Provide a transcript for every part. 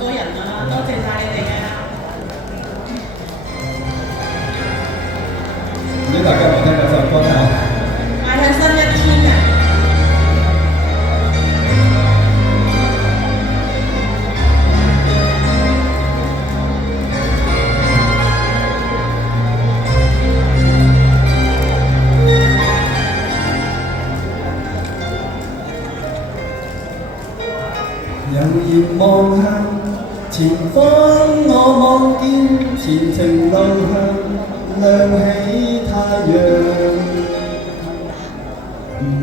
多人啦，多謝晒你哋嘅。唔知大家有冇聽過首歌呢？邁向新一天啊！悠然望向前方，我望見前程路向亮起太陽，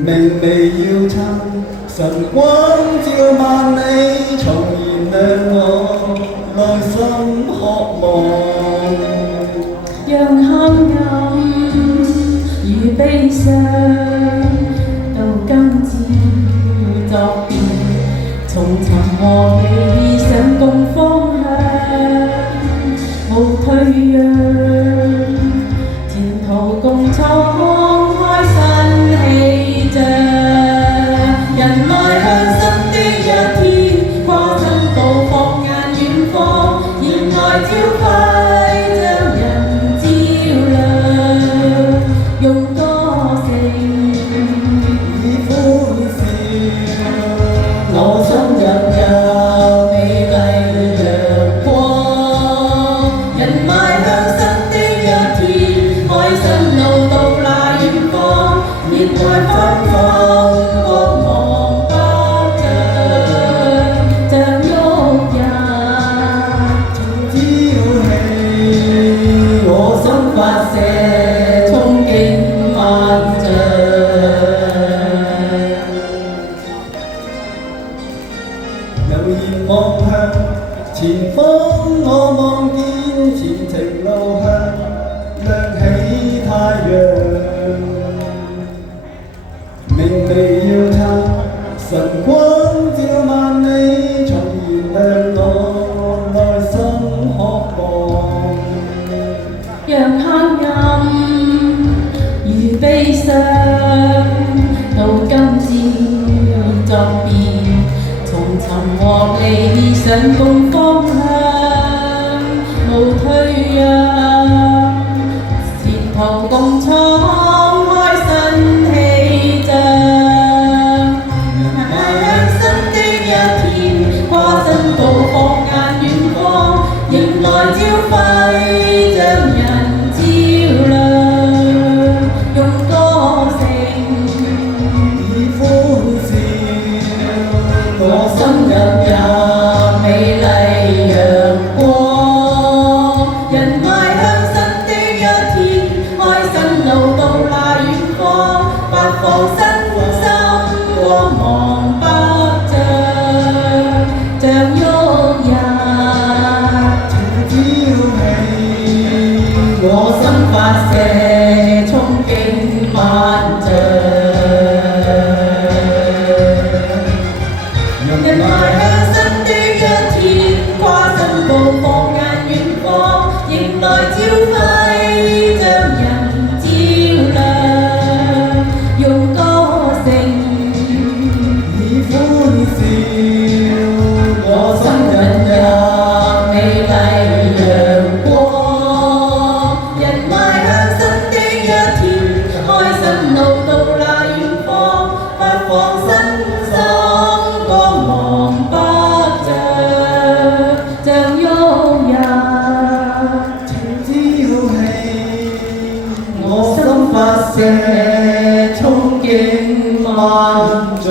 明媚耀襯，晨光照萬里，重燃亮我內心渴望。讓黑暗與悲傷到今朝作別，從尋和理想共方向，無退讓，前途共創開新氣象，人邁向新的一天，跨新步放眼遠方，熱愛朝輝將人照亮，用歌聲以歡笑，我心入有美麗陽光。人邁向新的一天，開心路到那遠方，熱愛芬芳，光芒百丈，像旭日朝氣，我心發射，憧憬萬丈。悠然望向前方，我望見前程路向亮起太陽，明媚耀襯，晨光照萬里，重燃亮我內心渴望。讓黑暗與悲傷到今朝作別，從尋獲理想共方向，無退讓，前途共創開新氣象，邁向新的一天，跨新步放眼遠方，迎來朝輝將人照亮，用歌聲以歡笑，我心入有美麗陽光。人邁向新的一天，開新路到那遠方，發放新心，光芒百丈，像旭日朝氣，我心發射，憧憬萬丈。人邁向新的一天，跨新步放眼遠方，迎來朝輝將人照亮，用歌聲以歡笑，我心入有美麗陽光。人邁向新的一天，開新路到那遠方，發放新心，光芒百丈，像旭日朝氣，我心發射，憧憬萬丈。